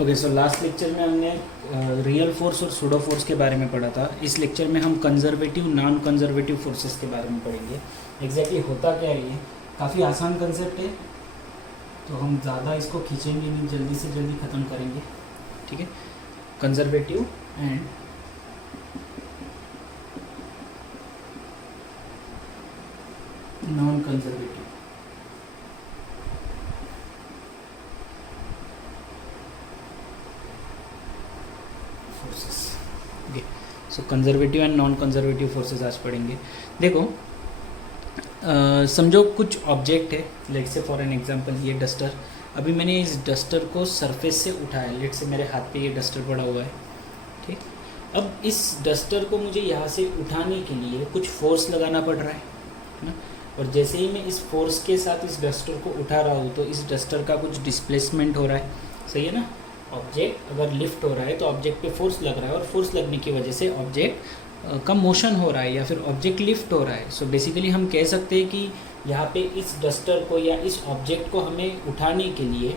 Okay, so last lecture में हमने real force और सूडो फोर्स के बारे में पढ़ा था। इस लेक्चर में हम कंजर्वेटिव नॉन कंजर्वेटिव फोर्सेस के बारे में पढ़ेंगे। एग्जैक्टली होता क्या है, ये काफ़ी आसान कंसेप्ट है, तो हम ज़्यादा इसको खींचेंगे नहीं, जल्दी से जल्दी ख़त्म करेंगे। ठीक है, conservative and non conservative forces. Okay, so conservative and non conservative forces आज पढ़ेंगे। देखो, समझो कुछ ऑब्जेक्ट है, लेट से फॉर एन एग्जांपल ये डस्टर। अभी मैंने इस डस्टर को सरफेस से उठाया, लेट से मेरे हाथ पे ये डस्टर पड़ा हुआ है। ठीक, अब इस डस्टर को मुझे यहाँ से उठाने के लिए कुछ फोर्स लगाना पड़ रहा है ना। और जैसे ही मैं इस फोर्स के साथ इस डस्टर को उठा रहा हूँ तो इस डस्टर का कुछ डिस्प्लेसमेंट हो रहा है, सही है ना। ऑब्जेक्ट अगर लिफ्ट हो रहा है तो ऑब्जेक्ट पे फोर्स लग रहा है, और फोर्स लगने की वजह से ऑब्जेक्ट का मोशन हो रहा है या फिर ऑब्जेक्ट लिफ्ट हो रहा है। सो बेसिकली हम कह सकते हैं कि यहाँ पे इस डस्टर को या इस ऑब्जेक्ट को हमें उठाने के लिए,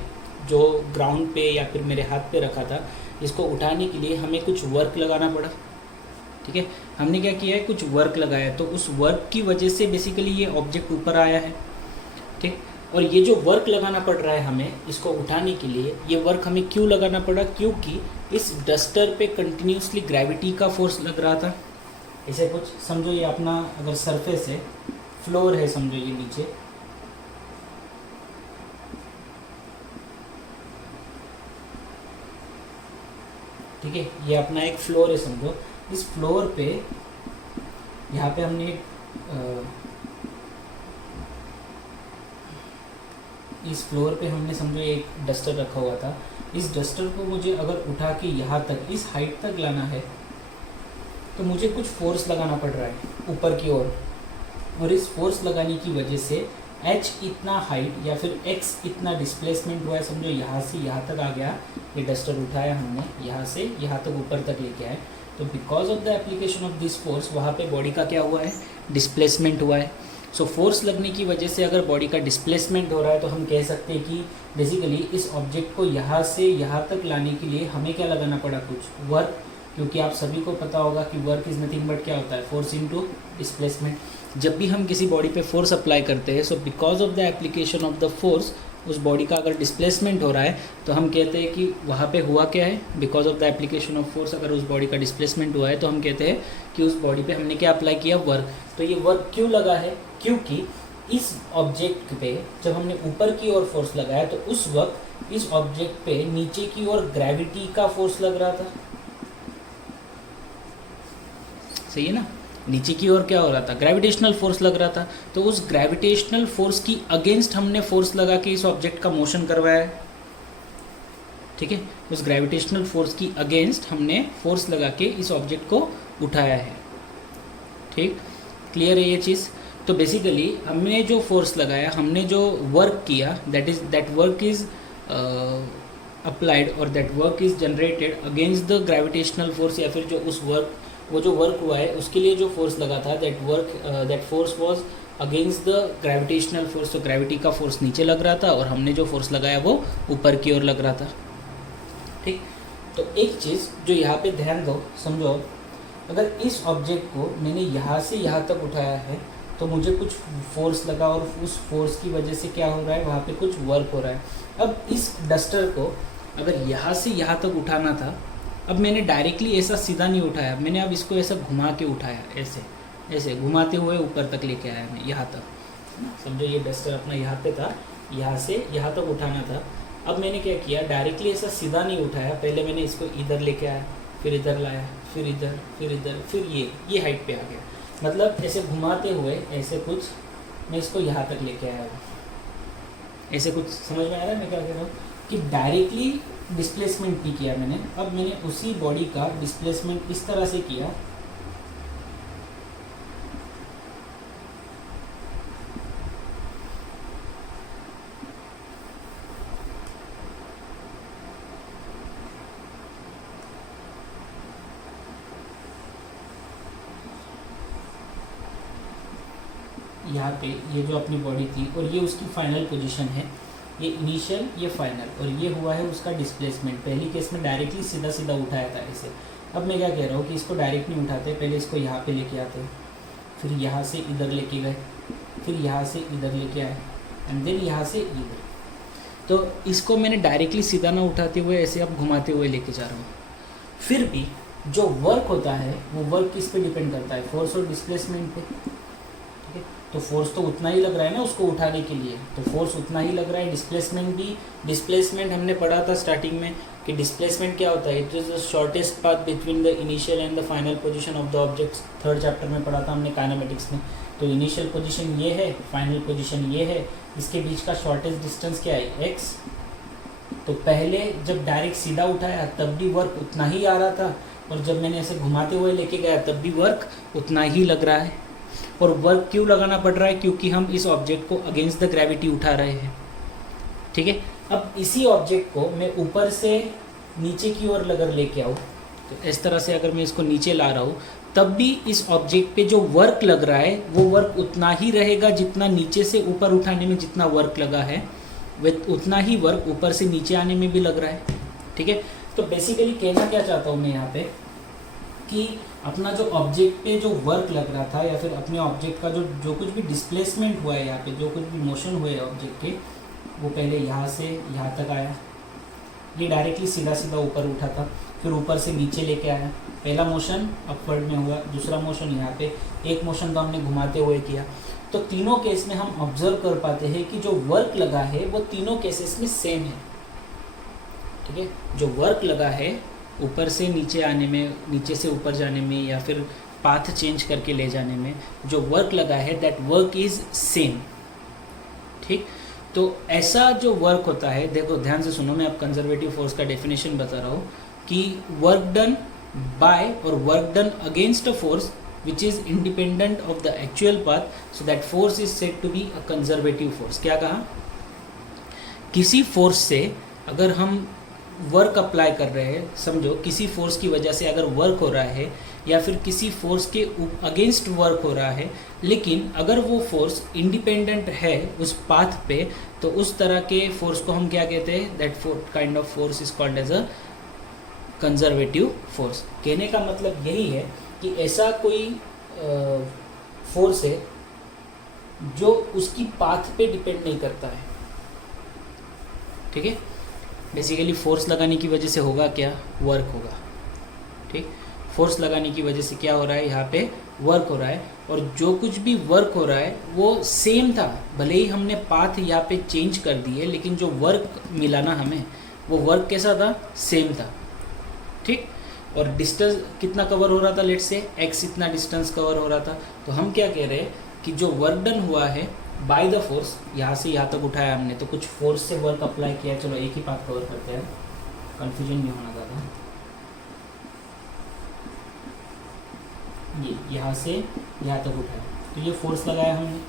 जो ग्राउंड पे या फिर मेरे हाथ पे रखा था, इसको उठाने के लिए हमें कुछ वर्क लगाना पड़ा। ठीक है, हमने क्या किया है, कुछ वर्क लगाया, तो उस वर्क की वजह से बेसिकली ये ऑब्जेक्ट ऊपर आया है। ठीक, और ये जो वर्क लगाना पड़ रहा है हमें इसको उठाने के लिए, ये वर्क हमें क्यों लगाना पड़ा, क्योंकि इस डस्टर पे कंटिन्यूसली ग्रेविटी का फोर्स लग रहा था। ऐसे कुछ समझो, ये अपना अगर सरफेस है, फ्लोर है, समझो ये नीचे, ठीक है, ये अपना एक फ्लोर है समझो। इस फ्लोर पे यहाँ पे हमने इस फ्लोर पे हमने समझो एक डस्टर रखा हुआ था। इस डस्टर को मुझे अगर उठा के यहाँ तक, इस हाइट तक लाना है, तो मुझे कुछ फोर्स लगाना पड़ रहा है ऊपर की ओर। और इस फोर्स लगाने की वजह से h इतना हाइट या फिर x इतना डिस्प्लेसमेंट हुआ है, समझो यहाँ से यहाँ तक आ गया, ये डस्टर उठाया हमने, यहाँ से यहाँ तक ऊपर तक लेके आए, तो because of the application of this force वहाँ पे बॉडी का क्या हुआ है, डिस्प्लेसमेंट हुआ है। सो फोर्स लगने की वजह से अगर बॉडी का डिस्प्लेसमेंट हो रहा है तो हम कह सकते हैं कि बेसिकली इस ऑब्जेक्ट को यहाँ से यहाँ तक लाने के लिए हमें क्या लगाना पड़ा, कुछ वर्क। क्योंकि आप सभी को पता होगा कि वर्क इज़ नथिंग बट क्या होता है, फोर्स इनटू डिस्प्लेसमेंट। जब भी हम किसी बॉडी पे फोर्स अप्लाई करते हैं, so because of the application of the force उस बॉडी का अगर डिस्प्लेसमेंट हो रहा है तो हम कहते हैं कि वहाँ पे हुआ क्या है, because of the application of force अगर उस बॉडी का डिस्प्लेसमेंट हुआ है तो हम कहते हैं कि उस बॉडी पे हमने क्या अप्लाई किया, वर्क। तो ये वर्क क्यों लगा है, क्योंकि इस ऑब्जेक्ट पे जब हमने ऊपर की ओर फोर्स लगाया तो उस वक्त इस ऑब्जेक्ट पे नीचे की ओर ग्रेविटी का फोर्स लग रहा था, सही है ना। नीचे की ओर क्या हो रहा था, ग्रेविटेशनल फोर्स लग रहा था। तो उस ग्रेविटेशनल फोर्स की अगेंस्ट हमने फोर्स लगा के इस ऑब्जेक्ट का मोशन करवाया है। ठीक है, उस ग्रेविटेशनल फोर्स की अगेंस्ट हमने फोर्स लगा के इस ऑब्जेक्ट को उठाया है। ठीक, क्लियर है ये चीज़। तो बेसिकली हमने जो फोर्स लगाया, हमने जो वर्क किया, दैट वर्क इज अप्लाइड और that work is generated against the gravitational force, या फिर जो उस वर्क, वो जो वर्क हुआ है उसके लिए जो फोर्स लगा था, that force was against the gravitational force. तो ग्रेविटी का फोर्स नीचे लग रहा था और हमने जो फोर्स लगाया वो ऊपर की ओर लग रहा था। ठीक, तो एक चीज़ जो यहाँ पे ध्यान दो, समझो, अगर इस ऑब्जेक्ट को मैंने यहाँ से यहाँ तक उठाया है तो मुझे कुछ फोर्स लगा, और उस फोर्स की वजह से क्या हो रहा है, वहाँ पे कुछ वर्क हो रहा है। अब इस डस्टर को अगर यहाँ से यहाँ तक उठाना था, अब मैंने डायरेक्टली ऐसा सीधा नहीं उठाया, मैंने अब इसको ऐसा घुमा के उठाया, ऐसे ऐसे घुमाते हुए ऊपर तक लेके आया मैं, यहाँ तक। समझो ये डस्टर अपना यहाँ पे था, यहाँ से यहाँ तक उठाना था। अब मैंने क्या किया, डायरेक्टली ऐसा सीधा नहीं उठाया, पहले मैंने इसको इधर लेके आया, फिर इधर लाया, फिर इधर, फिर इधर, फिर ये हाइट पे आ गया। मतलब ऐसे घुमाते हुए ऐसे कुछ मैं इसको यहाँ तक लेके आया हूँ। ऐसे कुछ समझ में आ रहा है मैं क्या कह रहा हूँ, कि डायरेक्टली डिस्प्लेसमेंट नहीं किया मैंने। अब मैंने उसी बॉडी का डिस्प्लेसमेंट इस तरह से किया, यहाँ पे ये जो अपनी बॉडी थी और ये उसकी फाइनल पोजीशन है, ये इनिशियल, ये फाइनल, और ये हुआ है उसका डिस्प्लेसमेंट। पहली केस में डायरेक्टली सीधा सीधा उठाया था ऐसे। अब मैं क्या कह रहा हूँ कि इसको डायरेक्ट नहीं उठाते, पहले इसको यहाँ पे लेके आते, फिर यहाँ से इधर लेके गए, फिर यहाँ से इधर लेके आए, एंड देन यहाँ से इधर। तो इसको मैंने डायरेक्टली सीधा ना उठाते हुए ऐसे अब घुमाते हुए लेके जा रहा हूँ। फिर भी जो वर्क होता है वो वर्क किस पे डिपेंड करता है, फोर्स और डिस्प्लेसमेंट पे। ठीक है, तो फोर्स तो उतना ही लग रहा है ना उसको उठाने के लिए, तो फोर्स उतना ही लग रहा है। डिस्प्लेसमेंट भी, डिस्प्लेसमेंट हमने पढ़ा था स्टार्टिंग में कि डिस्प्लेसमेंट क्या होता है, it is the shortest path between the initial and the final position of the objects. Third chapter में पढ़ा था हमने काइनेमेटिक्स में। तो इनिशियल पोजीशन ये है, फाइनल पोजीशन ये है, इसके बीच का शॉर्टेस्ट डिस्टेंस क्या है, x। तो पहले जब डायरेक्ट सीधा उठाया तब भी वर्क उतना ही आ रहा था, और जब मैंने ऐसे घुमाते हुए लेके गया तब भी वर्क उतना ही लग रहा है। और वर्क क्यों लगाना पड़ रहा है, क्योंकि हम इस ऑब्जेक्ट को अगेंस्ट द ग्रेविटी उठा रहे हैं। ठीक है, अब इसी ऑब्जेक्ट को मैं ऊपर से नीचे की ओर अगर लेके आऊँ, तो इस तरह से अगर मैं इसको नीचे ला रहा हूँ, तब भी इस ऑब्जेक्ट पे जो वर्क लग रहा है वो वर्क उतना ही रहेगा जितना नीचे से ऊपर उठाने में जितना वर्क लगा है, उतना ही वर्क ऊपर से नीचे आने में भी लग रहा है। ठीक है, तो बेसिकली कहना क्या चाहता हूँ मैं यहाँ पे कि अपना जो ऑब्जेक्ट पे जो वर्क लग रहा था, या फिर अपने ऑब्जेक्ट का जो कुछ भी डिस्प्लेसमेंट हुआ है यहाँ पे, जो कुछ भी मोशन हुए ऑब्जेक्ट के, वो पहले यहाँ से यहाँ तक आया, ये डायरेक्टली सीधा सीधा ऊपर उठा था, फिर ऊपर से नीचे लेके आया। पहला मोशन अपवर्ड में हुआ, दूसरा मोशन यहाँ पे, एक मोशन तो हमने घुमाते हुए किया। तो तीनों केस में हम ऑब्जर्व कर पाते हैं कि जो वर्क लगा है वो तीनों केसेस में सेम है। ठीक है, जो वर्क लगा है ऊपर से नीचे आने में, नीचे से ऊपर जाने में, या फिर पाथ चेंज करके ले जाने में जो वर्क लगा है, दैट वर्क इज सेम। ठीक, तो ऐसा जो वर्क होता है, देखो ध्यान से सुनो, मैं अब कंजर्वेटिव फोर्स का डेफिनेशन बता रहा हूँ कि वर्क डन बाय और work done against a force which is independent of the actual path, so that force is said to be a conservative force। क्या कहा, किसी फोर्स से अगर हम वर्क अप्लाई कर रहे हैं, समझो किसी फोर्स की वजह से अगर वर्क हो रहा है, या फिर किसी फोर्स के अगेंस्ट वर्क हो रहा है, लेकिन अगर वो फोर्स इंडिपेंडेंट है उस पाथ पे, तो उस तरह के फोर्स को हम क्या कहते हैं, that kind of force is called as a conservative force. कहने का मतलब यही है कि ऐसा कोई फोर्स है जो उसकी पाथ पे डिपेंड नहीं करता है। ठीक है, बेसिकली फोर्स लगाने की वजह से होगा क्या, वर्क होगा। ठीक, फोर्स लगाने की वजह से क्या हो रहा है, यहाँ पे वर्क हो रहा है, और जो कुछ भी वर्क हो रहा है वो सेम था, भले ही हमने पाथ यहाँ पे चेंज कर दिए, लेकिन जो वर्क मिला ना हमें, वो वर्क कैसा था, सेम था। ठीक, और डिस्टेंस कितना कवर हो रहा था, लेट से x इतना डिस्टेंस कवर हो रहा था। तो हम क्या कह रहे हैं कि जो वर्क डन हुआ है बाय द फोर्स, यहाँ से यहाँ तक उठाया हमने, तो कुछ फोर्स से वर्क अप्लाई किया। चलो एक ही पाथ कवर करते हैं, कंफ्यूजन नहीं होना ज़्यादा। ये यहाँ से यहाँ तक उठाया, तो ये फोर्स लगाया हमने।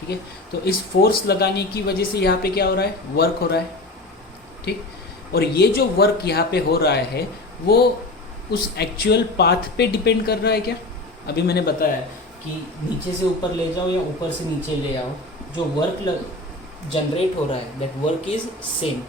ठीक है, तो इस फोर्स लगाने की वजह से यहाँ पे क्या हो रहा है, वर्क हो रहा है। ठीक, और ये जो वर्क यहाँ पे हो रहा है वो उस एक्चुअल पाथ पे डिपेंड कर रहा है क्या। अभी मैंने बताया कि नीचे से ऊपर ले जाओ या ऊपर से नीचे ले आओ, जो वर्क जनरेट हो रहा है दैट वर्क इज सेम।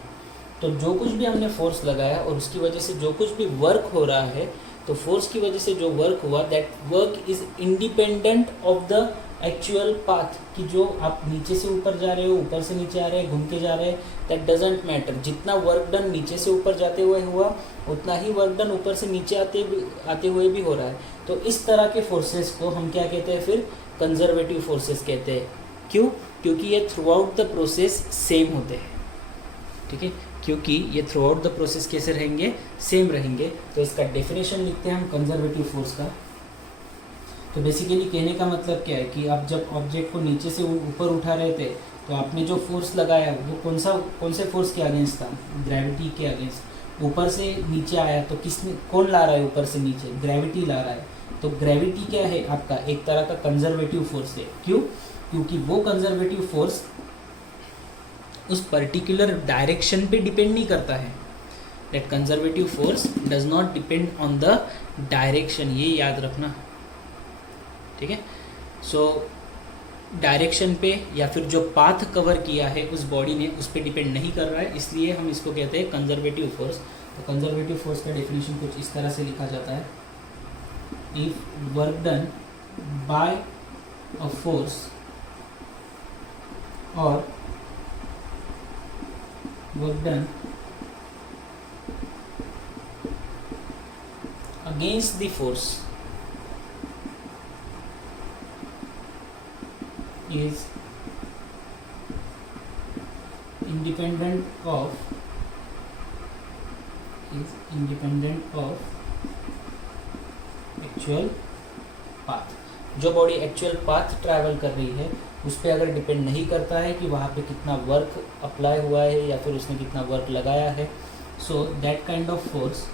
तो जो कुछ भी हमने फोर्स लगाया और उसकी वजह से जो कुछ भी वर्क हो रहा है, तो फोर्स की वजह से जो वर्क हुआ that work is independent of the actual path. कि जो आप नीचे से ऊपर जा रहे हो, ऊपर से नीचे आ रहे हैं, घूम के जा रहे हैं, दैट डजेंट मैटर। जितना वर्क डन नीचे से ऊपर जाते हुए हुआ, उतना ही वर्क डन ऊपर से नीचे आते हुए भी हो रहा है। तो इस तरह के फोर्सेस को हम क्या कहते हैं, फिर कंजर्वेटिव फोर्सेस कहते हैं। क्यों, क्योंकि ये through out the process same होते हैं। ठीक है, क्योंकि ये थ्रू आउट द प्रोसेस कैसे रहेंगे, सेम रहेंगे। तो इसका डेफिनेशन लिखते हैं हम कंजर्वेटिव फोर्स का। तो बेसिकली कहने का मतलब क्या है कि आप जब ऑब्जेक्ट को नीचे से ऊपर उठा रहे थे, तो आपने जो फोर्स लगाया वो कौन से फोर्स के अगेंस्ट था, ग्रेविटी के अगेंस्ट। ऊपर से नीचे आया तो कौन ला रहा है ऊपर से नीचे, ग्रेविटी ला रहा है। तो ग्रेविटी क्या है आपका, एक तरह का कंजर्वेटिव फोर्स है। क्यों, क्योंकि वो कंजर्वेटिव फोर्स उस पर्टिकुलर डायरेक्शन पे डिपेंड नहीं करता है। That conservative force does not depend on the direction, ये याद रखना। ठीक है, सो डायरेक्शन पे या फिर जो पाथ कवर किया है उस बॉडी ने उस पर डिपेंड नहीं कर रहा है, इसलिए हम इसको कहते हैं कंजर्वेटिव फोर्स। तो कंजर्वेटिव फोर्स का डेफिनेशन कुछ इस तरह से लिखा जाता है, if work done by a force और work done against the force is independent of actual path। जो बॉडी एक्चुअल पाथ ट्रैवल कर रही है उस पर अगर डिपेंड नहीं करता है कि वहाँ पे कितना वर्क अप्लाई हुआ है या फिर उसने कितना वर्क लगाया है, so that kind of force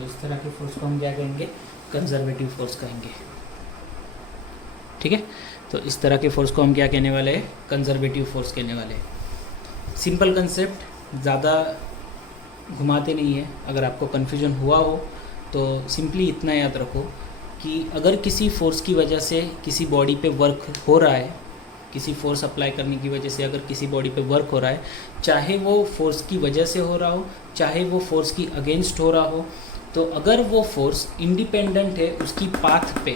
इस तरह के फोर्स को हम क्या कहेंगे, कंजर्वेटिव फोर्स कहेंगे। ठीक है, तो इस तरह के फोर्स को हम क्या कहने वाले हैं, कंजर्वेटिव फोर्स कहने वाले हैं। सिंपल कंसेप्ट, ज़्यादा घुमाते नहीं है। अगर आपको कन्फ्यूजन हुआ हो तो सिंपली इतना याद रखो कि अगर किसी फोर्स की वजह से किसी बॉडी पे वर्क हो रहा है, किसी फोर्स अप्लाई करने की वजह से अगर किसी बॉडी पे वर्क हो रहा है, चाहे वो फोर्स की वजह से हो रहा हो चाहे वो फोर्स की अगेंस्ट हो रहा हो, तो अगर वो फोर्स इंडिपेंडेंट है उसकी पाथ पे,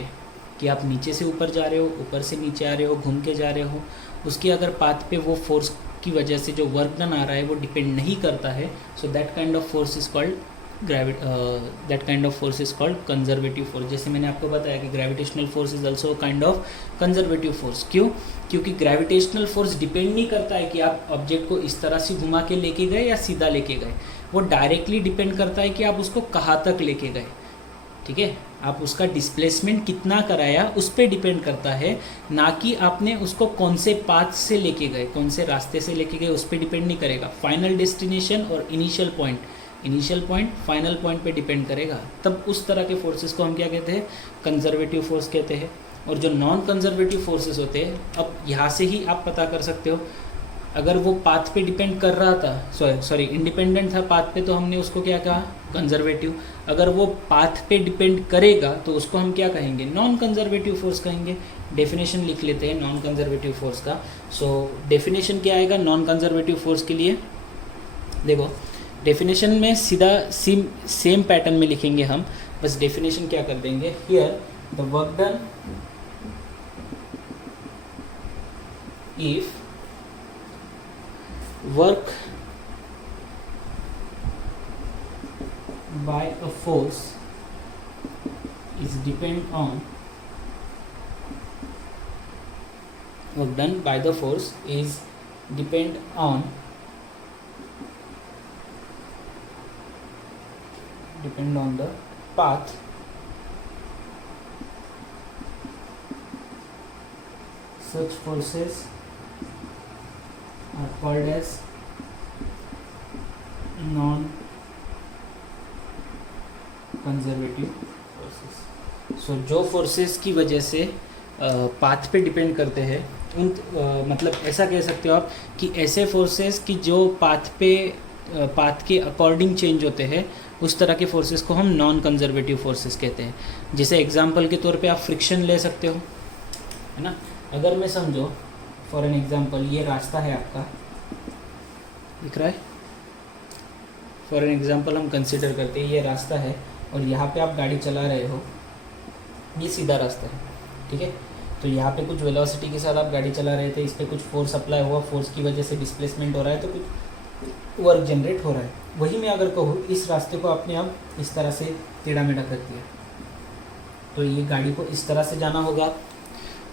कि आप नीचे से ऊपर जा रहे हो, ऊपर से नीचे आ रहे हो, घूम के जा रहे हो, उसकी अगर पाथ पे वो फोर्स की वजह से जो वर्क डन आ रहा है वो डिपेंड नहीं करता है, so that kind of force is called conservative force. जैसे मैंने आपको बताया कि gravitational force is also kind of conservative force. क्यों? क्योंकि ग्रेविटेशनल फोर्स डिपेंड नहीं करता है कि आप ऑब्जेक्ट को इस तरह से घुमा के लेके गए या सीधा लेके गए, वो डायरेक्टली डिपेंड करता है कि आप उसको कहाँ तक लेके गए। ठीक है, आप उसका डिस्प्लेसमेंट कितना कराया उस पर डिपेंड करता है, ना कि आपने उसको कौन से पाथ से लेके गए, कौन से रास्ते से लेके गए, उस पर डिपेंड नहीं करेगा। फाइनल डेस्टिनेशन और इनिशियल पॉइंट फाइनल पॉइंट पे डिपेंड करेगा। तब उस तरह के फोर्सेस को हम क्या कहते हैं, कंजर्वेटिव फोर्स कहते हैं। और जो नॉन कंजर्वेटिव फोर्सेस होते हैं, अब यहाँ से ही आप पता कर सकते हो, अगर वो पाथ पे डिपेंड कर रहा था, सॉरी इंडिपेंडेंट था पाथ पे, तो हमने उसको क्या कहा, कंजर्वेटिव। अगर वो पाथ पे डिपेंड करेगा तो उसको हम क्या कहेंगे, नॉन कंजर्वेटिव फोर्स कहेंगे। डेफिनेशन लिख लेते हैं नॉन कंजर्वेटिव फोर्स का। सो डेफिनेशन क्या आएगा नॉन कंजर्वेटिव फोर्स के लिए, देखो डेफिनेशन में सीधा सेम पैटर्न में लिखेंगे हम, बस डेफिनेशन क्या कर देंगे, here the work done if work by a force is depend on work done by the force is depend on the path such forces are called as non conservative forces. So जो forces की वजह से path पे depend करते हैं उन मतलब ऐसा कह सकते हो आप कि ऐसे फोर्सेस कि जो पाथ के अकॉर्डिंग चेंज होते हैं, उस तरह के फोर्सेस को हम नॉन कंजर्वेटिव फोर्सेस कहते हैं। जैसे एग्जांपल के तौर पे आप फ्रिक्शन ले सकते हो, है ना। अगर मैं समझो फॉर एन एग्जांपल, ये रास्ता है आपका, दिख रहा है, फॉर एन एग्जांपल हम कंसिडर करते हैं ये रास्ता है और यहाँ पे आप गाड़ी चला रहे हो, ये सीधा रास्ता है, ठीक है। तो यहाँ पे कुछ वेलोसिटी के साथ आप गाड़ी चला रहे थे, इस पर कुछ फोर्स अप्लाई हुआ, फोर्स की वजह से डिस्प्लेसमेंट हो रहा है, तो कुछ वर्क जनरेट हो रहा है। वही मैं अगर कहूँ इस रास्ते को आपने अब इस तरह से टेढ़ा मेढ़ा कर दिया, तो ये गाड़ी को इस तरह से जाना होगा,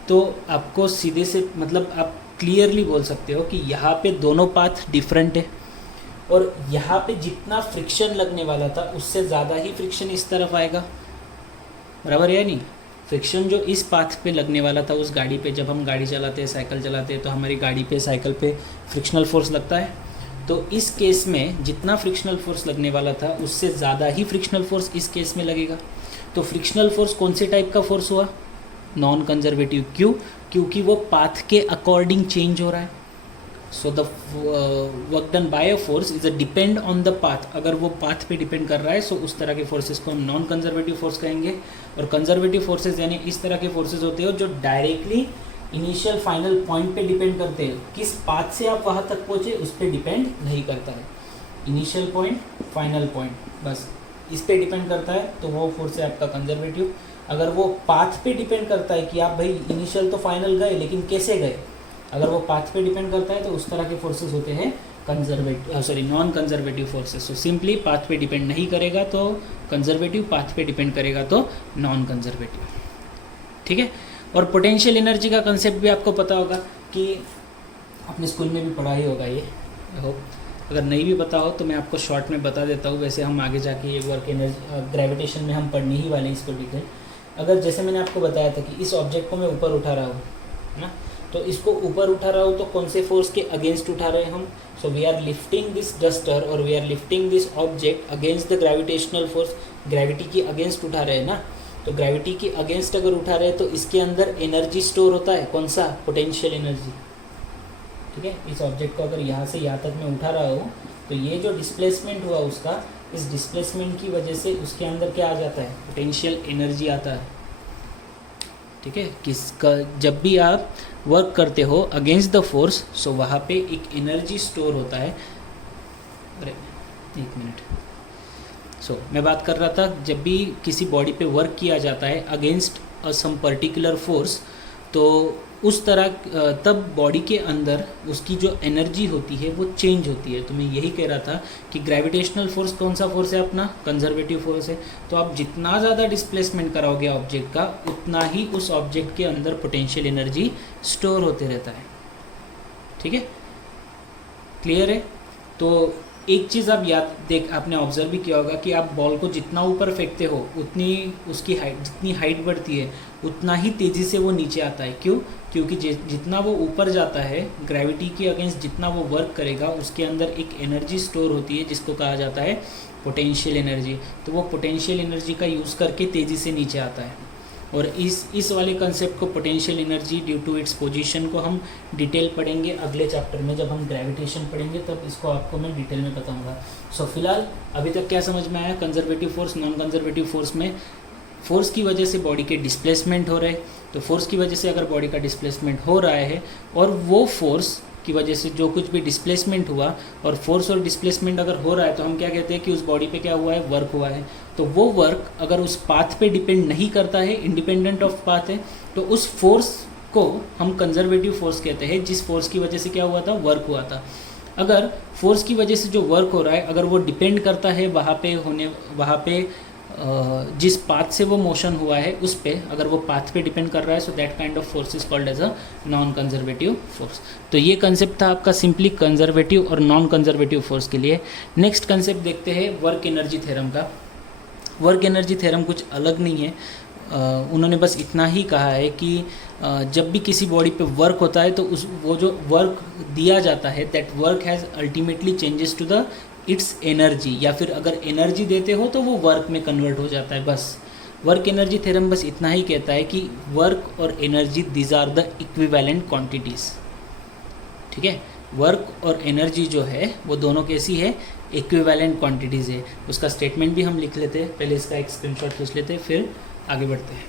तो आपको सीधे से मतलब आप क्लियरली बोल सकते हो कि यहाँ पे दोनों पाथ डिफरेंट है, और यहाँ पे जितना फ्रिक्शन लगने वाला था उससे ज़्यादा ही फ्रिक्शन इस तरफ आएगा, बराबर है या नहीं। फ्रिक्शन जो इस पाथ पे लगने वाला था उस गाड़ी पे, जब हम गाड़ी चलाते हैं, साइकिल चलाते हैं, तो हमारी गाड़ी पे, साइकिल पे फ्रिक्शनल फोर्स लगता है। तो इस केस में जितना फ्रिक्शनल फोर्स लगने वाला था उससे ज़्यादा ही फ्रिक्शनल फोर्स इस केस में लगेगा। तो फ्रिक्शनल फोर्स कौन से टाइप का फोर्स हुआ, नॉन कंजर्वेटिव। क्यों? क्योंकि वो पाथ के अकॉर्डिंग चेंज हो रहा है। So the work done by a force is a depend on the path. अगर वो पाथ पे डिपेंड कर रहा है सो उस तरह के फोर्सेस को हम नॉन कंजर्वेटिव फोर्स कहेंगे। और कंजर्वेटिव फोर्सेस यानी इस तरह के फोर्सेस होते हैं जो डायरेक्टली इनिशियल फाइनल पॉइंट पे डिपेंड करते हैं। किस पाथ से आप वहाँ तक पहुँचे उस पर डिपेंड नहीं करता है। इनिशियल पॉइंट, फाइनल पॉइंट, बस इस पे डिपेंड करता है तो वो फोर्स है आपका कंजर्वेटिव। अगर वो पाथ पे डिपेंड करता है कि आप भाई इनिशियल तो फाइनल गए लेकिन कैसे गए, अगर वो पाथ पे डिपेंड करता है तो उस तरह के फोर्सेस होते हैं non conservative forces. So simply path पे डिपेंड नहीं करेगा तो कंजर्वेटिव, पाथ पे डिपेंड करेगा तो नॉन कंजर्वेटिव। ठीक है। और पोटेंशियल एनर्जी का कंसेप्ट भी आपको पता होगा कि अपने स्कूल में भी पढ़ा ही होगा ये, आई होप। अगर नहीं भी पता हो तो मैं आपको शॉर्ट में बता देता हूँ। वैसे हम आगे जाके ये वर्क एनर्जी ग्रेविटेशन में हम पढ़ने ही वाले हैं इसको डिटेल। अगर जैसे मैंने आपको बताया था कि इस ऑब्जेक्ट को मैं ऊपर उठा रहा हूँ, है ना, तो इसको ऊपर उठा रहा हूँ तो कौन से फोर्स के अगेंस्ट उठा रहे हैं हम? So we are lifting this duster और we are lifting this object against the gravitational force. Gravity की अगेंस्ट उठा रहे हैं ना, तो ग्रेविटी की अगेंस्ट अगर उठा रहे हैं तो इसके अंदर एनर्जी स्टोर होता है। कौन सा? Potential energy. ठीक है। इस ऑब्जेक्ट को अगर यहाँ से यहाँ तक मैं उठा रहा हूँ तो ये जो डिस्प्लेसमेंट हुआ उसका, इस डिस्प्लेसमेंट की वजह से उसके अंदर क्या आ जाता है? पोटेंशियल एनर्जी आता है। ठीक है। किसका? जब भी आप वर्क करते हो अगेंस्ट द फोर्स सो वहाँ पे एक एनर्जी स्टोर होता है। अरे एक मिनट। मैं बात कर रहा था जब भी किसी बॉडी पे वर्क किया जाता है अगेंस्ट सम पर्टिकुलर फोर्स तो उस तरह तब बॉडी के अंदर उसकी जो एनर्जी होती है वो चेंज होती है। तो मैं यही कह रहा था कि ग्रेविटेशनल फोर्स कौन सा फोर्स है? अपना कंजर्वेटिव फोर्स है। तो आप जितना ज़्यादा डिस्प्लेसमेंट कराओगे ऑब्जेक्ट का उतना ही उस ऑब्जेक्ट के अंदर पोटेंशियल एनर्जी स्टोर होते रहता है। ठीक है, क्लियर है? तो एक चीज़ आप आपने ऑब्जर्व भी किया होगा कि आप बॉल को जितना ऊपर फेंकते हो उतनी उसकी हाइट, जितनी हाइट बढ़ती है उतना ही तेज़ी से वो नीचे आता है। क्यों? क्योंकि जितना वो ऊपर जाता है ग्रेविटी के अगेंस्ट जितना वो वर्क करेगा उसके अंदर एक एनर्जी स्टोर होती है जिसको कहा जाता है पोटेंशियल एनर्जी। तो वो पोटेंशियल एनर्जी का यूज़ करके तेज़ी से नीचे आता है। और इस वाले कंसेप्ट को potential energy due to its position को हम डिटेल पढ़ेंगे अगले चैप्टर में। जब हम ग्रेविटेशन पढ़ेंगे तब इसको आपको मैं डिटेल में बताऊंगा। सो फिलहाल अभी तक क्या समझ में आया? Conservative force, non conservative force में फोर्स की वजह से बॉडी के डिस्प्लेसमेंट हो रहे, तो फोर्स की वजह से अगर बॉडी का डिस्प्लेसमेंट हो रहा है और वो फोर्स की वजह से जो कुछ भी डिस्प्लेसमेंट हुआ और फोर्स और डिस्प्लेसमेंट अगर हो रहा है तो हम क्या कहते हैं कि उस बॉडी पे क्या हुआ है? वर्क हुआ है। तो वो वर्क अगर उस पाथ पे डिपेंड नहीं करता है, इंडिपेंडेंट ऑफ पाथ है, तो उस फोर्स को हम कंजर्वेटिव फोर्स कहते हैं जिस फोर्स की वजह से क्या हुआ था? वर्क हुआ था। अगर फोर्स की वजह से जो वर्क हो रहा है अगर वो डिपेंड करता है वहाँ पे जिस पाथ से वो मोशन हुआ है उस पे, अगर वो पाथ पे डिपेंड कर रहा है so that kind of force is called as a non conservative force. तो ये कंसेप्ट था आपका सिंपली कंजर्वेटिव और नॉन कंजर्वेटिव फोर्स के लिए। नेक्स्ट कंसेप्ट देखते हैं वर्क एनर्जी थ्योरम का। वर्क एनर्जी थ्योरम कुछ अलग नहीं है, उन्होंने बस इतना ही कहा है कि जब भी किसी बॉडी पे वर्क होता है तो वो जो वर्क दिया जाता है that work has ultimately changes to the its energy, या फिर अगर एनर्जी देते हो तो वो वर्क में कन्वर्ट हो जाता है। बस वर्क एनर्जी थ्योरम बस इतना ही कहता है कि वर्क और energy these are the equivalent quantities. ठीक है, वर्क और एनर्जी जो है वो दोनों कैसी है? इक्विवेलेंट क्वांटिटीज़ है। उसका स्टेटमेंट भी हम लिख लेते हैं, पहले इसका एक स्क्रीनशॉट खींच लेते हैं फिर आगे बढ़ते हैं।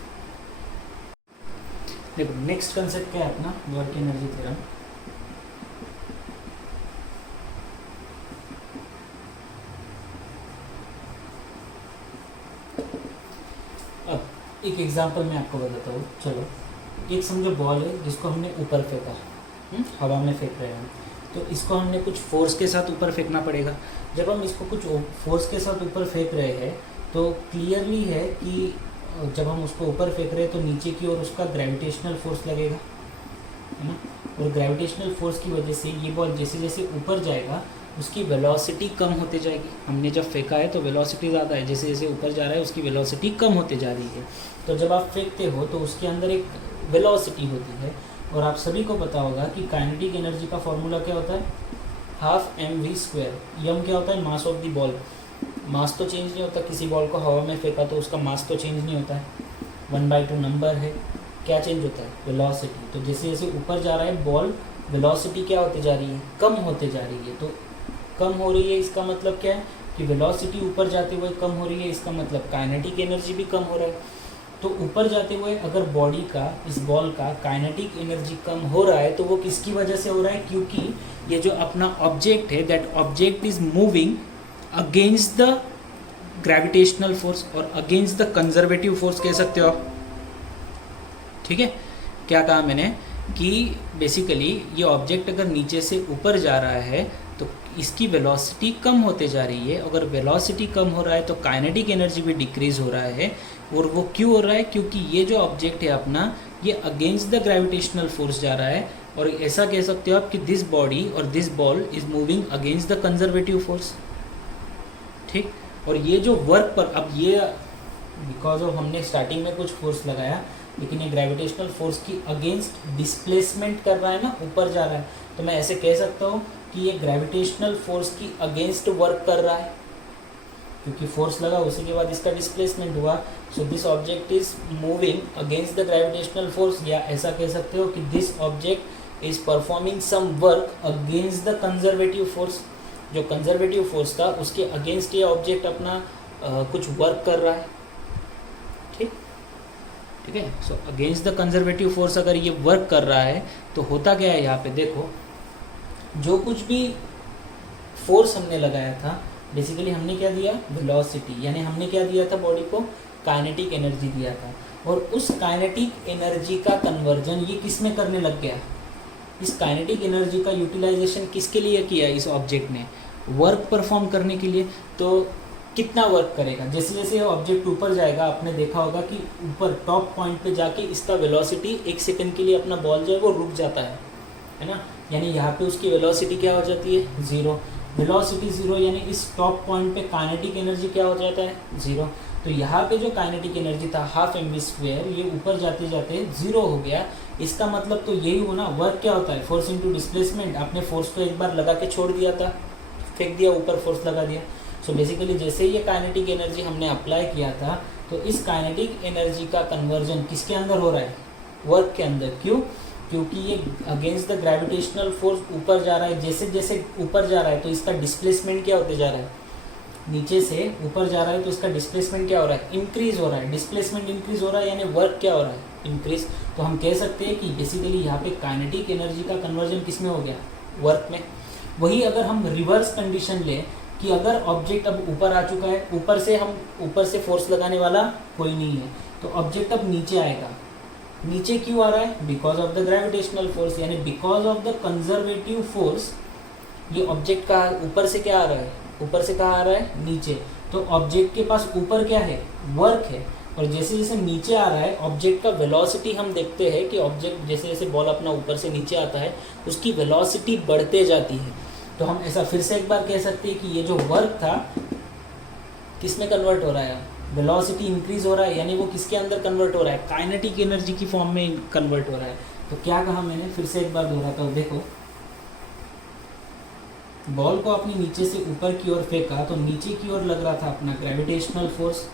देखो नेक्स्ट कंसेप्ट क्या है अपना? Work energy theorem. अब एक एग्जांपल मैं आपको बताता हूँ। चलो एक समझो बॉल है जिसको हमने ऊपर फेंका, हवा में फेंक रहे हैं, तो इसको हमने कुछ फोर्स के साथ ऊपर फेंकना पड़ेगा। जब हम इसको कुछ फोर्स के साथ ऊपर फेंक रहे हैं तो क्लियरली है कि जब हम उसको ऊपर फेंक रहे हैं तो नीचे की ओर उसका ग्रेविटेशनल फोर्स लगेगा, है ना। और ग्रेविटेशनल फोर्स की वजह से ये बॉल जैसे जैसे ऊपर जाएगा उसकी वेलोसिटी कम होते जाएगी। हमने जब फेंका है तो वेलोसिटी ज़्यादा है, जैसे जैसे ऊपर जा रहा है उसकी वेलोसिटी कम होते जा रही है। तो जब आप फेंकते हो तो उसके अंदर एक वेलोसिटी होती है। और आप सभी को पता होगा कि काइनेटिक एनर्जी का फॉर्मूला क्या होता है? Half mv²। यम क्या होता है? Mass of the ball. Mass तो चेंज नहीं होता, किसी बॉल को हवा में फेंका तो उसका मास तो चेंज नहीं होता है, 1/2 नंबर है। क्या चेंज होता है? वेलोसिटी। तो जैसे जैसे ऊपर जा रहा है बॉल, वेलोसिटी क्या होती जा रही है? कम होते जा रही है। तो कम हो रही है इसका मतलब क्या है कि वेलोसिटी ऊपर जाते हुए कम हो रही है, इसका मतलब काइनेटिक एनर्जी भी कम हो रहा है। तो ऊपर जाते हुए अगर बॉडी का, इस बॉल का काइनेटिक एनर्जी कम हो रहा है तो वो किसकी वजह से हो रहा है? क्योंकि ये जो अपना ऑब्जेक्ट है, that object is moving against the gravitational force और अगेंस्ट द कंजर्वेटिव फोर्स कह सकते हो आप। ठीक है, क्या कहा मैंने कि बेसिकली ये ऑब्जेक्ट अगर नीचे से ऊपर जा रहा है तो इसकी वेलोसिटी कम होते जा रही है। अगर वेलोसिटी कम हो रहा है तो काइनेटिक एनर्जी भी डिक्रीज हो रहा है। और वो क्यों हो रहा है? क्योंकि ये जो ऑब्जेक्ट है अपना, ये अगेंस्ट द ग्रेविटेशनल फोर्स जा रहा है। और ऐसा कह सकते हो आप कि दिस बॉडी और this ball is moving against the conservative force. ठीक, और ये जो वर्क पर, अब ये बिकॉज ऑफ हमने स्टार्टिंग में कुछ फोर्स लगाया, लेकिन ये ग्रेविटेशनल फोर्स की अगेंस्ट डिस्प्लेसमेंट कर रहा है ना, ऊपर जा रहा है। तो मैं ऐसे कह सकता हूँ कि ये ग्रेविटेशनल फोर्स की अगेंस्ट वर्क कर रहा है, क्योंकि फोर्स लगा उसी के बाद इसका डिस्प्लेसमेंट हुआ। So this object is moving against the gravitational force, या ऐसा कह सकते हो कि this object is performing some work against the conservative force. जो कंजर्वेटिव फोर्स था उसके अगेंस्ट ये ऑब्जेक्ट अपना कुछ वर्क कर रहा है। ठीक है, so against the conservative force अगर ये वर्क कर रहा है तो होता क्या है यहाँ पे देखो, जो कुछ भी फोर्स हमने लगाया था, बेसिकली हमने क्या दिया? वेलोसिटी, यानी हमने क्या दिया था बॉडी को? काइनेटिक एनर्जी दिया था। और उस काइनेटिक एनर्जी का कन्वर्जन ये किस में करने लग गया? इस काइनेटिक एनर्जी का यूटिलाइजेशन किसके लिए किया इस ऑब्जेक्ट ने? वर्क परफॉर्म करने के लिए। तो कितना वर्क करेगा? जैसे जैसे ऑब्जेक्ट ऊपर जाएगा, आपने देखा होगा कि ऊपर टॉप पॉइंट पे जाके इसका वेलोसिटी 1 सेकंड के लिए अपना बॉल जो है वो रुक जाता है ना। यानी यहाँ पे उसकी वेलोसिटी क्या हो जाती है? 0। वेलोसिटी 0 यानी इस टॉप पॉइंट पे काइनेटिक एनर्जी क्या हो जाता है? 0। तो यहाँ पे जो काइनेटिक एनर्जी था हाफ mv², ये ऊपर जाते जाते 0 हो गया। इसका मतलब तो यही हुआ ना, वर्क क्या होता है? Force into displacement. आपने फोर्स को एक बार लगा के छोड़ दिया था, फेंक दिया, ऊपर फोर्स लगा दिया। सो बेसिकली जैसे ये काइनेटिक एनर्जी हमने अप्लाई किया था, तो इस काइनेटिक एनर्जी का कन्वर्जन किसके अंदर हो रहा है? वर्क के अंदर। क्यों? क्योंकि ये अगेंस्ट द ग्रेविटेशनल फोर्स ऊपर जा रहा है। जैसे जैसे ऊपर जा रहा है तो इसका डिस्प्लेसमेंट क्या होते जा रहा है? नीचे से ऊपर जा रहा है तो इसका डिस्प्लेसमेंट क्या हो रहा है? इंक्रीज हो रहा है। डिस्प्लेसमेंट इंक्रीज हो रहा है यानी वर्क क्या हो रहा है? इंक्रीज। तो हम कह सकते हैं कि बेसिकली यहाँ पे काइनेटिक एनर्जी का कन्वर्जन किस में हो गया? वर्क में। वही अगर हम रिवर्स कंडीशन लें कि अगर ऑब्जेक्ट अब ऊपर आ चुका है, ऊपर से फोर्स लगाने वाला कोई नहीं है, तो ऑब्जेक्ट अब नीचे आएगा। नीचे क्यों आ रहा है? Because of the gravitational force, यानी because of the conservative force ये ऑब्जेक्ट का ऊपर से क्या आ रहा है? ऊपर से कहाँ आ रहा है? नीचे। तो ऑब्जेक्ट के पास ऊपर क्या है? वर्क है। और जैसे जैसे नीचे आ रहा है ऑब्जेक्ट का वेलोसिटी, हम देखते हैं कि ऑब्जेक्ट जैसे जैसे बॉल अपना ऊपर से नीचे आता है उसकी वेलोसिटी बढ़ते जाती है। तो हम ऐसा फिर से एक बार कह सकते हैं कि ये जो वर्क था किस में कन्वर्ट हो रहा है? वेलोसिटी इंक्रीज हो रहा है, यानी वो किसके अंदर कन्वर्ट हो रहा है? काइनेटिक एनर्जी की फॉर्म में कन्वर्ट हो रहा है। तो क्या कहा मैंने? फिर से एक बार दोहराता हूँ। देखो, बॉल को आपने नीचे से ऊपर की ओर फेंका तो नीचे की ओर लग रहा था अपना ग्रेविटेशनल फोर्स,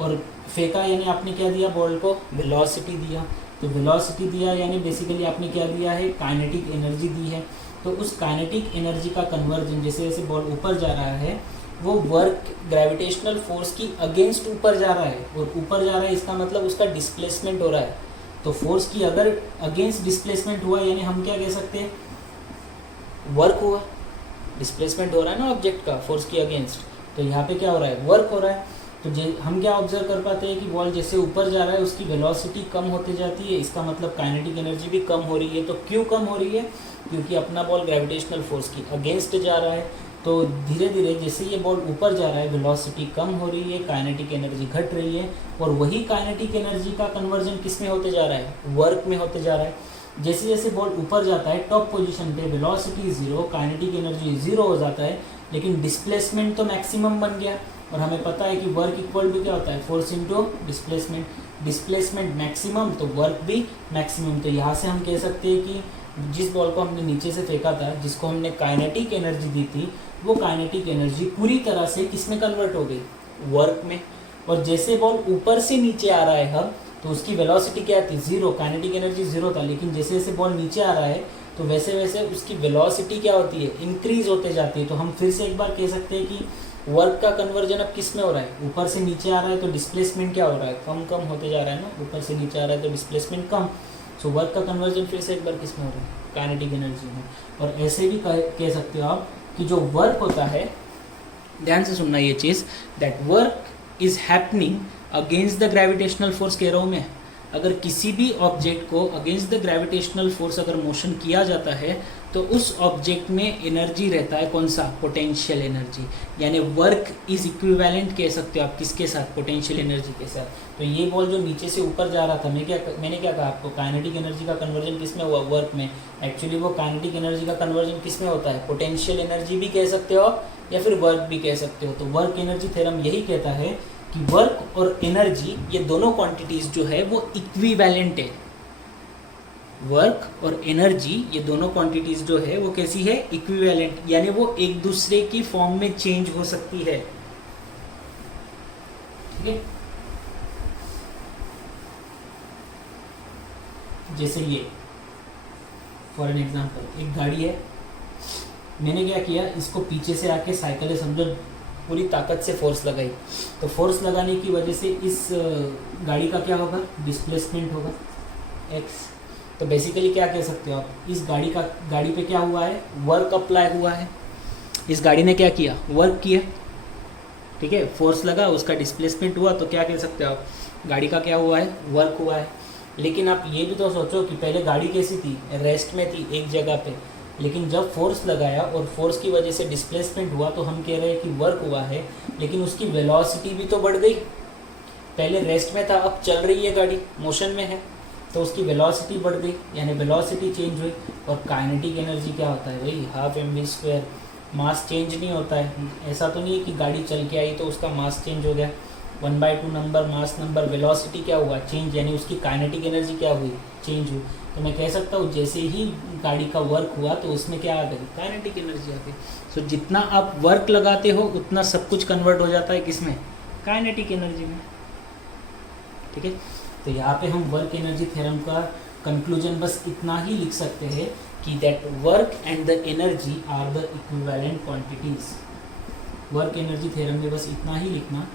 और फेंका यानी आपने क्या दिया? बॉल को वेलोसिटी दिया। तो वेलोसिटी दिया यानी बेसिकली आपने क्या दिया है? काइनेटिक एनर्जी दी है। तो उस काइनेटिक एनर्जी का कन्वर्जन जैसे जैसे बॉल ऊपर जा रहा है वो वर्क ग्रेविटेशनल फोर्स की अगेंस्ट ऊपर जा रहा है, और ऊपर जा रहा है इसका मतलब उसका डिस्प्लेसमेंट हो रहा है। तो फोर्स की अगर अगेंस्ट डिस्प्लेसमेंट हुआ यानी हम क्या कह सकते हैं? वर्क हुआ। डिस्प्लेसमेंट हो रहा है ना ऑब्जेक्ट का फोर्स की अगेंस्ट, तो यहाँ पे क्या हो रहा है? वर्क हो रहा है। तो हम क्या ऑब्जर्व कर पाते हैं कि बॉल जैसे ऊपर जा रहा है उसकी वेलोसिटी कम होते जाती है, इसका मतलब काइनेटिक एनर्जी भी कम हो रही है। तो क्यों कम हो रही है? क्योंकि अपना बॉल ग्रेविटेशनल फोर्स की अगेंस्ट जा रहा है। तो धीरे धीरे जैसे ये बॉल ऊपर जा रहा है वेलोसिटी कम हो रही है, काइनेटिक एनर्जी घट रही है, और वही काइनेटिक एनर्जी का कन्वर्जन किस में होते जा रहा है? वर्क में होते जा रहा है। जैसे जैसे बॉल ऊपर जाता है टॉप पोजीशन पे वेलोसिटी 0, काइनेटिक एनर्जी 0 हो जाता है, लेकिन डिस्प्लेसमेंट तो मैक्सिमम बन गया। और हमें पता है कि वर्क इक्वल टू क्या होता है? Force into displacement. Displacement maximum तो वर्क भी मैक्सिमम। तो यहाँ से हम कह सकते हैं कि जिस बॉल को हमने नीचे से फेंका था, जिसको हमने काइनेटिक एनर्जी दी थी, वो काइनेटिक एनर्जी पूरी तरह से किस में कन्वर्ट हो गई? वर्क में। और जैसे बॉल ऊपर से नीचे आ रहा है अब, तो उसकी वेलोसिटी क्या थी, जीरो, काइनेटिक एनर्जी जीरो था। लेकिन जैसे जैसे बॉल नीचे आ रहा है तो वैसे वैसे उसकी वेलोसिटी क्या होती है, इंक्रीज होते जाती है। तो हम फिर से एक बार कह सकते हैं कि वर्क का कन्वर्जन अब किस में हो रहा है, ऊपर से नीचे आ रहा है तो डिस्प्लेसमेंट क्या हो रहा है, कम कम होते जा रहा है ना, ऊपर से नीचे आ रहा है तो डिस्प्लेसमेंट कम। सो वर्क का कन्वर्जन फिर से एक बार किस में हो रहा है, काइनेटिक एनर्जी में। और ऐसे भी कह सकते हो आप कि जो वर्क होता है, ध्यान से सुनना ये चीज़, that work is happening against the gravitational force कह रहा हूँ मैं। अगर किसी भी ऑब्जेक्ट को अगेंस्ट द ग्रेविटेशनल फोर्स अगर मोशन किया जाता है तो उस ऑब्जेक्ट में एनर्जी रहता है, कौन सा, पोटेंशियल एनर्जी। यानी वर्क इज इक्विवेलेंट कह सकते हो आप किसके साथ, पोटेंशियल एनर्जी के साथ। तो ये बॉल जो नीचे से ऊपर जा रहा था, मैंने क्या कहा आपको, काइनेटिक एनर्जी का कन्वर्जन किस में हुआ, वर्क में। एक्चुअली वो काइनेटिक एनर्जी का कन्वर्जन किस में होता है, पोटेंशियल एनर्जी भी कह सकते हो या फिर वर्क भी कह सकते हो। तो वर्क एनर्जी थ्योरम यही कहता है कि वर्क और एनर्जी ये दोनों क्वांटिटीज जो है वो इक्विवेलेंट है। वर्क और एनर्जी ये दोनों क्वांटिटीज जो है वो कैसी है, इक्विवेलेंट, यानी वो एक दूसरे की फॉर्म में चेंज हो सकती है। ठीक है, जैसे ये फॉर एन एग्जांपल एक गाड़ी है, मैंने क्या किया, इसको पीछे से आके साइकिल है समझो, पूरी ताकत से फोर्स लगाई। तो फोर्स लगाने की वजह से इस गाड़ी का क्या होगा, डिस्प्लेसमेंट होगा x। तो बेसिकली क्या कह सकते हो आप, इस गाड़ी पे क्या हुआ है, वर्क अप्लाई हुआ है। इस गाड़ी ने क्या किया, वर्क किया, ठीक है, फोर्स लगा, उसका डिस्प्लेसमेंट हुआ। तो क्या कह सकते हो आप, गाड़ी का क्या हुआ है, वर्क हुआ है। लेकिन आप ये भी तो सोचो कि पहले गाड़ी कैसी थी, रेस्ट में थी एक जगह पे, लेकिन जब फोर्स लगाया और फोर्स की वजह से डिस्प्लेसमेंट हुआ तो हम कह रहे हैं कि वर्क हुआ है। लेकिन उसकी वेलोसिटी भी तो बढ़ गई, पहले रेस्ट में था, अब चल रही है गाड़ी, मोशन में है, तो उसकी वेलोसिटी बढ़ गई, यानी वेलोसिटी चेंज हुई। और काइनेटिक एनर्जी क्या होता है, वही हाफ mv², मास चेंज नहीं होता है। ऐसा तो नहीं है कि गाड़ी चल के आई तो उसका मास चेंज हो गया, 1/2 नंबर मास नंबर, वेलोसिटी क्या हुआ, चेंज, यानी उसकी काइनेटिक एनर्जी क्या हुई, चेंज हुई। तो मैं कह सकता हूँ जैसे ही गाड़ी का वर्क हुआ तो उसमें क्या आ गई, काइनेटिक एनर्जी आ गई। सो जितना आप वर्क लगाते हो उतना सब कुछ कन्वर्ट हो जाता है किसमें, काइनेटिक एनर्जी में। ठीक है, तो यहाँ पे हम वर्क एनर्जी थ्योरम का कंक्लूजन बस इतना ही लिख सकते हैं कि that work and the energy are the equivalent quantities. Work energy theorem में बस इतना ही लिखना,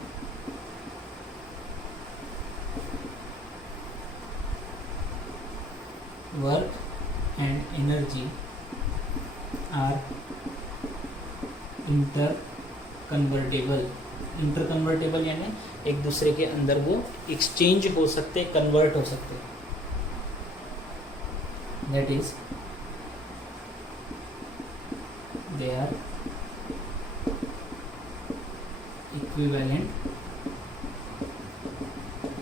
work and energy are interconvertible यानी एक दूसरे के अंदर वो एक्सचेंज हो सकते, कन्वर्ट हो सकते। That is they are equivalent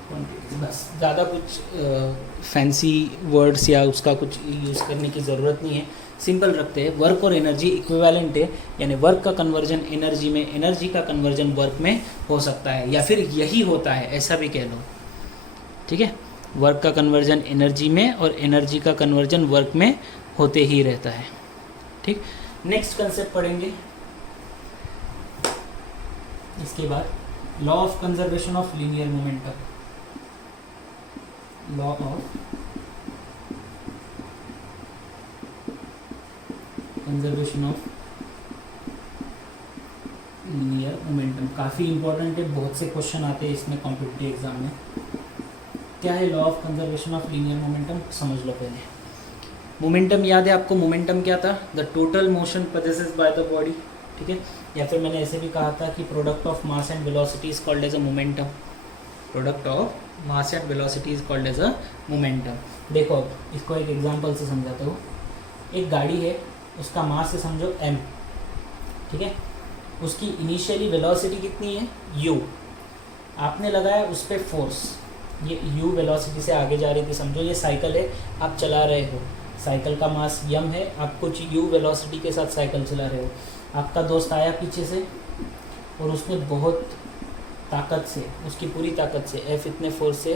quantities. बस ज़्यादा कुछ फैंसी वर्ड्स या उसका कुछ यूज़ करने की ज़रूरत नहीं है, सिंपल रखते हैं। वर्क और एनर्जी इक्विवेलेंट है, यानी वर्क का कन्वर्जन एनर्जी में, एनर्जी का कन्वर्जन वर्क में हो सकता है, या फिर यही होता है, ऐसा भी कह लो। ठीक है, वर्क का कन्वर्जन एनर्जी में और एनर्जी का कन्वर्जन वर्क में होते ही रहता है। ठीक, नेक्स्ट कंसेप्ट पढ़ेंगे इसके बाद, law of conservation of linear momentum. Law of conservation of linear momentum काफ़ी इंपॉर्टेंट है, बहुत से क्वेश्चन आते हैं इसमें कॉम्पिटिटिव एग्जाम में। क्या है law of conservation of linear momentum, समझ लो पहले। मोमेंटम याद है आपको, मोमेंटम क्या था, the total motion possesses by the body. ठीक है, या फिर मैंने ऐसे भी कहा था कि product of mass and velocity is called as a momentum. Product of mass and velocity is called as a momentum. देखो अब इसको एक एग्जांपल से समझाता हूँ। एक गाड़ी है, उसका मास है समझो m, ठीक है, उसकी इनिशियली वेलोसिटी कितनी है u, आपने लगाया उस पर फोर्स, ये u वेलोसिटी से आगे जा रही थी, समझो ये साइकिल है, आप चला रहे हो, साइकिल का मास m है, आप कुछ u वेलोसिटी के साथ साइकिल चला रहे हो। आपका दोस्त आया पीछे से और उसने बहुत ताकत से, उसकी पूरी ताकत से, f इतने फोर्स से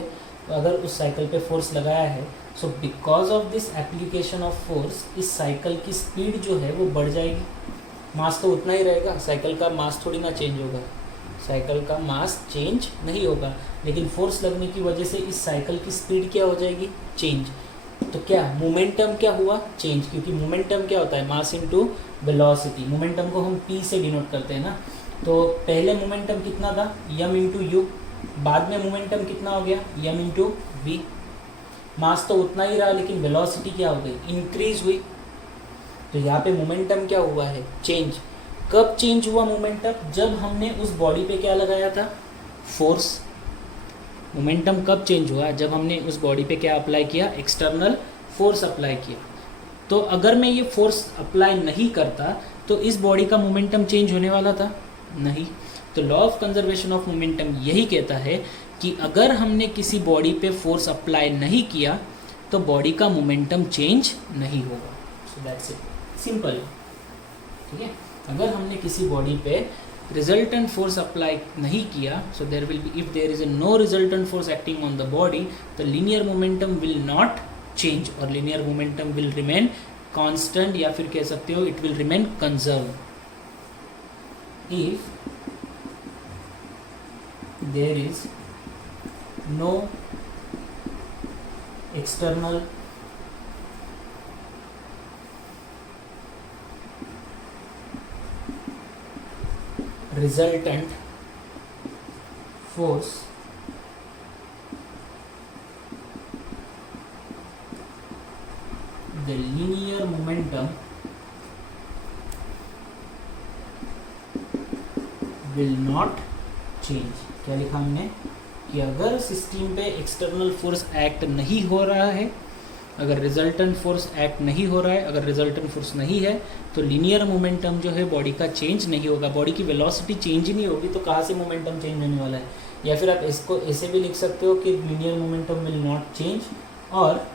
अगर उस साइकिल पे फोर्स लगाया है, so because of this application of force इस साइकिल की स्पीड जो है वो बढ़ जाएगी। मास तो उतना ही रहेगा, साइकिल का मास थोड़ी ना चेंज होगा। साइकिल का मास चेंज नहीं होगा, लेकिन फोर्स लगने की वजह से इस साइकिल की स्पीड क्या हो जाएगी, चेंज। तो क्या मोमेंटम क्या हुआ, चेंज, क्योंकि मोमेंटम क्या होता है, मास इनटू वेलोसिटी। मोमेंटम को हम p से डिनोट करते हैं ना। तो पहले मोमेंटम कितना था, m इंटू यू, बाद में मोमेंटम कितना हो गया, m इंटू वी। मास तो उतना ही रहा, लेकिन वेलोसिटी क्या हो गई, इंक्रीज हुई। तो यहाँ पे मोमेंटम क्या हुआ है, चेंज। कब चेंज हुआ मोमेंटम, जब हमने उस बॉडी पे क्या लगाया था, फोर्स। मोमेंटम कब चेंज हुआ, जब हमने उस बॉडी पे क्या अप्लाई किया, एक्सटर्नल फोर्स अप्लाई किया। तो अगर मैं ये फोर्स अप्लाई नहीं करता तो इस बॉडी का मोमेंटम चेंज होने वाला था, नहीं। तो law of conservation of momentum यही कहता है कि अगर हमने किसी बॉडी पे फोर्स अप्लाई नहीं किया तो बॉडी का मोमेंटम चेंज नहीं होगा। सो दैट्स इट, सिंपल, ठीक है। अगर हमने किसी बॉडी पे रिजल्टेंट फोर्स अप्लाई नहीं किया, so there will be, if there is no resultant force acting on the body, the linear momentum will not change और linear momentum will remain constant, या फिर कह सकते हो it will remain conserve. If there is no external resultant force the linear momentum will not change। क्या लिखा हमने कि अगर सिस्टम पे एक्सटर्नल फोर्स एक्ट नहीं हो रहा है, अगर रिजल्टेंट फोर्स एक्ट नहीं हो रहा है, अगर रिजल्टेंट फोर्स नहीं है तो लीनियर मोमेंटम जो है बॉडी का चेंज नहीं होगा। बॉडी की वेलोसिटी चेंज ही नहीं होगी तो कहाँ से मोमेंटम चेंज होने वाला है। या फिर आप इसको ऐसे भी लिख सकते हो कि linear momentum will not change और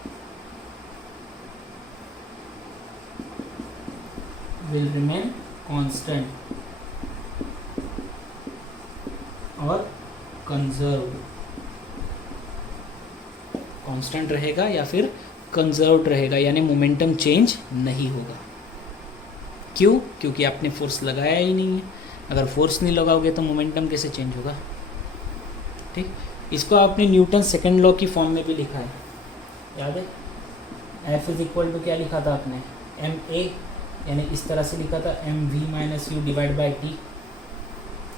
विल रिमेन कांस्टेंट और कंजर्व। कांस्टेंट रहेगा या फिर कंजर्व्ड रहेगा, यानी मोमेंटम चेंज नहीं होगा। क्यों, क्योंकि आपने फोर्स लगाया ही नहीं है। अगर फोर्स नहीं लगाओगे तो मोमेंटम कैसे चेंज होगा, ठीक। इसको आपने न्यूटन सेकंड लॉ की फॉर्म में भी लिखा है, याद है। F इज इक्वल टू क्या लिखा था आपने, ma, यानी इस तरह से लिखा था mv minus you divide by T.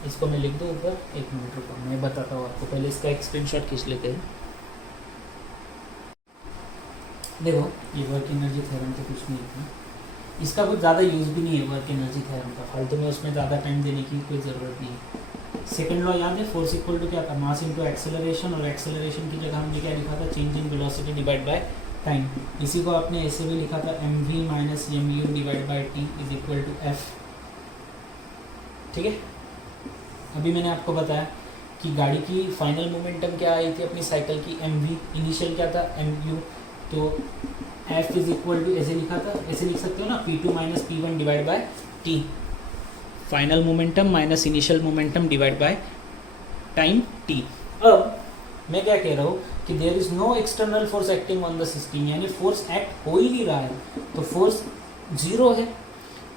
इसको मैं लिख दूँ ऊपर, एक मिनट रुको मैं बताता हूँ आपको। पहले इसका एक स्क्रीनशॉट खींच लेते हैं। देखो ये वर्क एनर्जी थ्योरम तो कुछ नहीं था, इसका कुछ ज़्यादा यूज़ भी नहीं है वर्क एनर्जी थ्योरम का, फालतू में उसमें ज़्यादा टाइम देने की कोई ज़रूरत नहीं है। सेकंड लॉ याद है, फोर्स इक्वल टू क्या था, मास इनटू एक्सेलरेशन, और एक्सेलरेशन की जगह हमने क्या लिखा था, change in velocity divide by time. इसी को आपने ऐसे भी लिखा था mv minus mu divide by T is equal to f, ठीक है। अभी मैंने आपको बताया कि गाड़ी की फाइनल मोमेंटम क्या आई थी अपनी साइकिल की, mv, इनिशियल क्या था mu। तो F इज इक्वल टू ऐसे लिखा था, ऐसे लिख सकते हो ना, P2 minus P1 divide by T, final momentum minus initial momentum divide by time T। अब मैं क्या कह रहा हूँ कि there is no external force acting on the system, यानी फोर्स एक्ट हो ही नहीं रहा है, तो फोर्स जीरो है।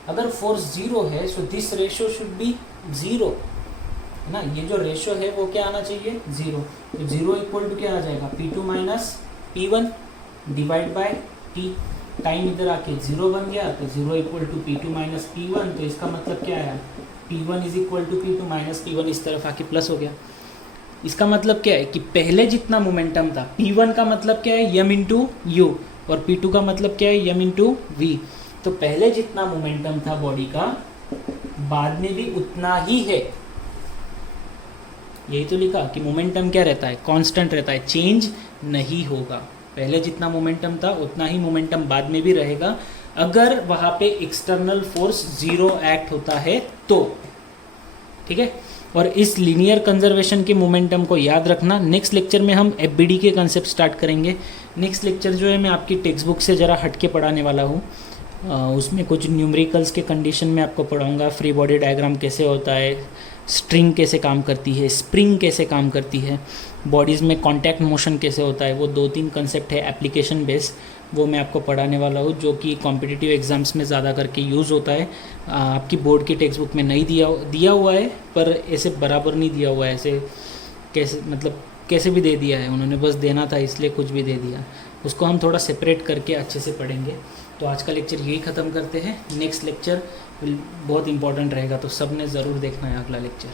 अगर फोर्स जीरो है so this ratio should be zero, है ना। ये जो रेशियो है वो क्या आना चाहिए, जीरो। तो जीरो इक्वल टू क्या आ जाएगा, P2 minus P1 divide bye T. Time इधर आके जीरो बन गया तो zero equal to P2 minus P1, तो इसका मतलब क्या आया, P1 is equal to P2 minus P1, इस तरफ आके प्लस हो गया। इसका मतलब क्या है कि पहले जितना मोमेंटम था, P1 का मतलब क्या है, m इंटू यू, और P2 का मतलब क्या है, m इंटू वी। तो पहले जितना मोमेंटम था बॉडी का, बाद में भी उतना ही है। यही तो लिखा कि मोमेंटम क्या रहता है, कांस्टेंट रहता है, चेंज नहीं होगा। पहले जितना मोमेंटम था उतना ही मोमेंटम बाद में भी रहेगा, अगर वहाँ पे एक्सटर्नल फोर्स जीरो एक्ट होता है तो, ठीक है। और इस लीनियर कंजर्वेशन के मोमेंटम को याद रखना। नेक्स्ट लेक्चर में हम एफबीडी के कंसेप्ट स्टार्ट करेंगे। नेक्स्ट लेक्चर जो है मैं आपकी टेक्स्ट बुक से ज़रा हट के पढ़ाने वाला हूँ। उसमें कुछ न्यूमेरिकल्स के कंडीशन में आपको पढ़ाऊँगा, फ्री बॉडी डायग्राम कैसे होता है, स्ट्रिंग कैसे काम करती है, स्प्रिंग कैसे काम करती है, बॉडीज़ में कांटेक्ट मोशन कैसे होता है। वो 2-3 कंसेप्ट है एप्लीकेशन बेस, वो मैं आपको पढ़ाने वाला हूँ, जो कि कॉम्पिटिटिव एग्ज़ाम्स में ज़्यादा करके यूज़ होता है। आपकी बोर्ड की टेक्स्ट बुक में नहीं दिया हुआ है, पर ऐसे बराबर नहीं दिया हुआ है, ऐसे कैसे मतलब कैसे भी दे दिया है उन्होंने, बस देना था इसलिए कुछ भी दे दिया। उसको हम थोड़ा सेपरेट करके अच्छे से पढ़ेंगे। तो आज का लेक्चर यही ख़त्म करते हैं। नेक्स्ट लेक्चर बहुत इंपॉर्टेंट रहेगा, तो सब ने ज़रूर देखना है अगला लेक्चर।